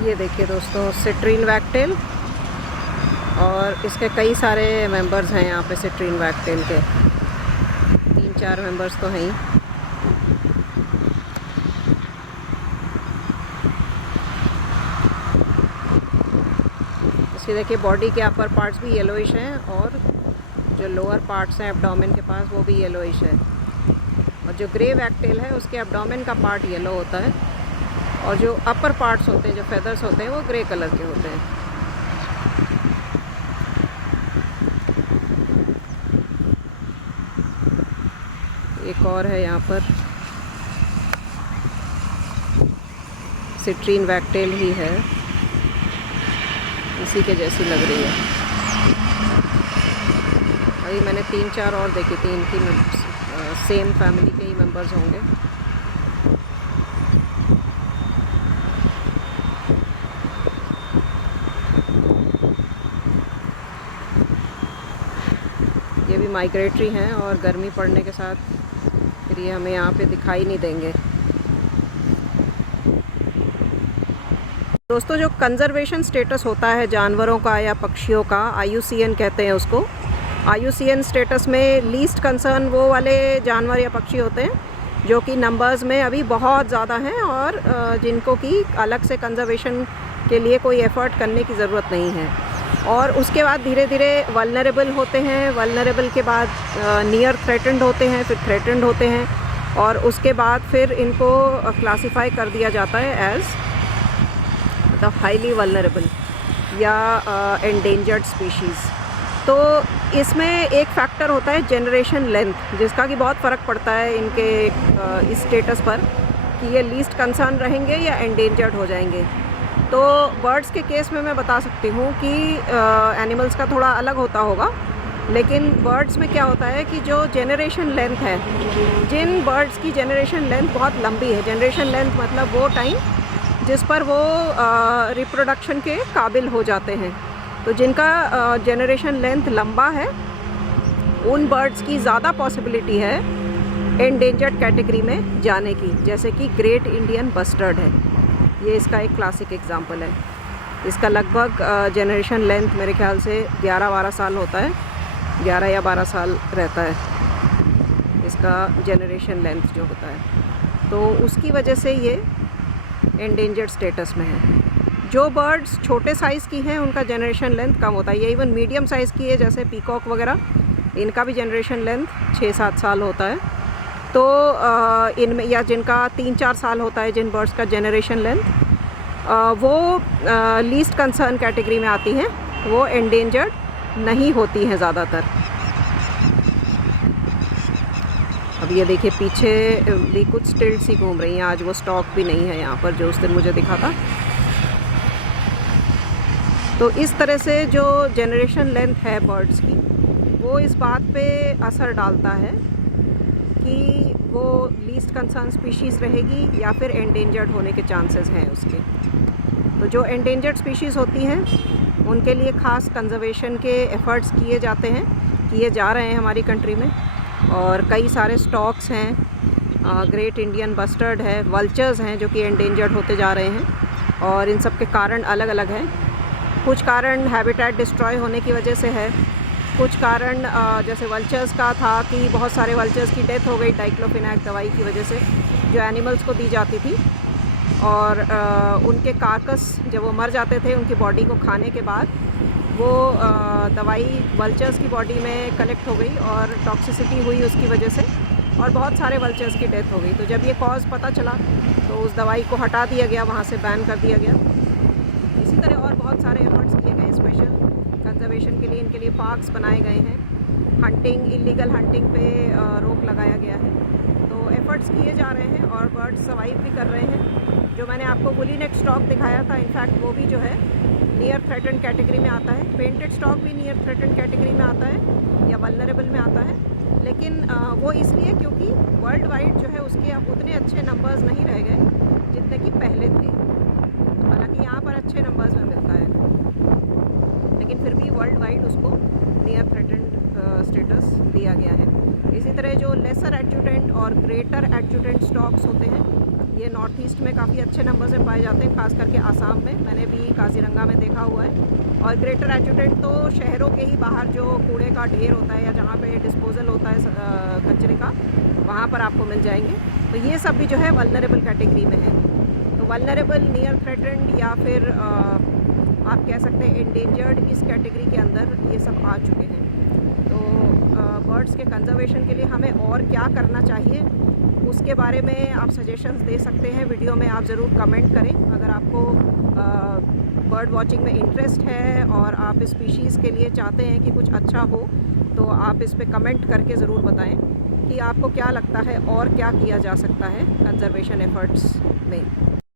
ये देखिए दोस्तों, सिट्रीन वैगटेल, और इसके कई सारे मेंबर्स हैं यहाँ पे सिट्रीन वैगटेल के। 3-4 मेंबर्स तो हैं ही। इसकी देखिए बॉडी के अपर पार्ट्स भी येलोइश हैं, और जो लोअर पार्ट्स हैं एब्डोमेन के पास वो भी येलोइश है। और जो ग्रे वैगटेल है उसके एब्डोमेन का पार्ट येलो होता है, और जो अपर पार्ट्स होते हैं, जो फेदर्स होते हैं, वो ग्रे कलर के होते हैं। एक और है यहाँ पर, सिट्रीन वैगटेल ही है, इसी के जैसी लग रही है। अभी मैंने 3-4 और देखी थी, इनकी सेम फैमिली के ही मेंबर्स होंगे। ये भी माइग्रेटरी हैं, और गर्मी पड़ने के साथ फिर ये हमें यहाँ पे दिखाई नहीं देंगे। दोस्तों, जो कंजर्वेशन स्टेटस होता है जानवरों का या पक्षियों का, IUCN कहते हैं उसको। IUCN स्टेटस में लीस्ट कंसर्न वो वाले जानवर या पक्षी होते हैं जो कि नंबर्स में अभी बहुत ज़्यादा हैं, और जिनको कि अलग से कंजर्वेशन के लिए कोई एफ़र्ट करने की ज़रूरत नहीं है। और उसके बाद धीरे धीरे वल्नरेबल होते हैं, वल्नरेबल के बाद नियर थ्रेटेंड होते हैं, फिर थ्रेटेंड होते हैं, और उसके बाद फिर इनको क्लासिफाई कर दिया जाता है एज़ द हाईली वल्नरेबल या एंडेंजर्ड स्पीशीज़। तो इसमें एक फैक्टर होता है जनरेशन लेंथ, जिसका कि बहुत फ़र्क पड़ता है इनके इस स्टेटस पर कि ये लीस्ट कंसर्न रहेंगे या एंडेंजर्ड हो जाएंगे। तो बर्ड्स के केस में मैं बता सकती हूँ कि एनिमल्स का थोड़ा अलग होता होगा, लेकिन बर्ड्स में क्या होता है कि जो जनरेशन लेंथ है, जिन बर्ड्स की जनरेशन लेंथ बहुत लंबी है, जनरेशन लेंथ मतलब वो टाइम जिस पर वो रिप्रोडक्शन के काबिल हो जाते हैं, तो जिनका जनरेशन लेंथ लंबा है उन बर्ड्स की ज़्यादा पॉसिबिलिटी है एंडेंजर्ड कैटेगरी में जाने की, जैसे कि ग्रेट इंडियन बस्टर्ड है। ये इसका एक क्लासिक एग्जांपल है। इसका लगभग जनरेशन लेंथ मेरे ख्याल से 11-12 साल होता है, 11 या 12 साल रहता है इसका जनरेशन लेंथ जो होता है। तो उसकी वजह से ये एंडेंजर्ड स्टेटस में है। जो बर्ड्स छोटे साइज़ की हैं उनका जनरेशन लेंथ कम होता है। ये इवन मीडियम साइज़ की है, जैसे पीकॉक वगैरह, इनका भी जनरेशन लेंथ 6-7 साल होता है। तो इनमें, या जिनका 3-4 साल होता है जिन बर्ड्स का जनरेशन लेंथ, वो लीस्ट कंसर्न कैटेगरी में आती हैं, वो एंडेंजर्ड नहीं होती हैं ज़्यादातर। अब ये देखिए पीछे भी कुछ स्टिल्ट सी घूम रही हैं, आज वो स्टॉक भी नहीं है यहाँ पर जो उस दिन मुझे दिखा था। तो इस तरह से जो जनरेशन लेंथ है बर्ड्स की, वो इस बात पे असर डालता है कि वो लीस्ट कंसर्न स्पीशीज़ रहेगी या फिर एंडेंजर्ड होने के चांसेस हैं उसके। तो जो एंडेंजर्ड स्पीशीज़ होती हैं उनके लिए ख़ास कंजर्वेशन के एफ़र्ट्स किए जाते हैं, किए जा रहे हैं हमारी कंट्री में, और कई सारे स्टॉक्स हैं। ग्रेट इंडियन बस्टर्ड है, वल्चर्स हैं जो कि एंडेंजर्ड होते जा रहे हैं, और इन सब के कारण अलग अलग हैं। कुछ कारण हैबिटेट डिस्ट्रॉय होने की वजह से है, कुछ कारण जैसे वल्चर्स का था कि बहुत सारे वल्चर्स की डेथ हो गई डाइक्लोफिनैक दवाई की वजह से, जो एनिमल्स को दी जाती थी, और उनके कार्कस जब वो मर जाते थे, उनकी बॉडी को खाने के बाद वो दवाई वल्चर्स की बॉडी में कलेक्ट हो गई और टॉक्सिसिटी हुई उसकी वजह से, और बहुत सारे वल्चर्स की डेथ हो गई। तो जब ये कॉज पता चला तो उस दवाई को हटा दिया गया, वहाँ से बैन कर दिया गया। इसी तरह और बहुत सारे एफर्ट्स किए गए स्पेशल कंजर्वेशन के लिए, इनके लिए पार्क्स बनाए गए हैं, हंटिंग, इलीगल हंटिंग पे रोक लगाया गया है। तो एफर्ट्स किए जा रहे हैं और बर्ड्स सर्वाइव भी कर रहे हैं। जो मैंने आपको वुली नेक स्टॉक दिखाया था, इनफैक्ट वो भी जो है नियर थ्रेटेंड कैटेगरी में आता है। पेंटेड स्टॉक भी नियर थ्रेटेंड कैटेगरी में आता है या वल्नरेबल में आता है, लेकिन वो इसलिए क्योंकि वर्ल्ड वाइड जो है उसके अब उतने अच्छे नंबर्स नहीं रह गए जितने कि पहले थे। हालांकि यहाँ पर अच्छे नंबर्स में मिलता है, लेकिन फिर भी वर्ल्ड वाइड उसको नियर थ्रेटेंड स्टेटस दिया गया है। इसी तरह जो लेसर एडजुटेंट और ग्रेटर एडजुटेंट स्टॉक्स होते हैं, ये नॉर्थ ईस्ट में काफ़ी अच्छे नंबर्स में पाए जाते हैं, खास करके आसाम में। मैंने भी काजीरंगा में देखा हुआ है। और ग्रेटर एजुटेड तो शहरों के ही बाहर जो कूड़े का ढेर होता है या जहाँ पे डिस्पोजल होता है कचरे का, वहाँ पर आपको मिल जाएंगे। तो ये सब भी जो है वल्नरेबल कैटेगरी में है। तो वल्नरेबल, नियर थ्रेटेंड या फिर आप कह सकते हैं एंडेंजर्ड, इस कैटेगरी के अंदर ये सब आ चुके हैं। तो बर्ड्स के कंजर्वेशन के लिए हमें और क्या करना चाहिए, उसके बारे में आप सजेशंस दे सकते हैं। वीडियो में आप ज़रूर कमेंट करें। अगर आपको बर्ड वॉचिंग में इंटरेस्ट है और आप स्पीशीज़ के लिए चाहते हैं कि कुछ अच्छा हो, तो आप इस पे कमेंट करके ज़रूर बताएं कि आपको क्या लगता है और क्या किया जा सकता है कंजर्वेशन एफर्ट्स में।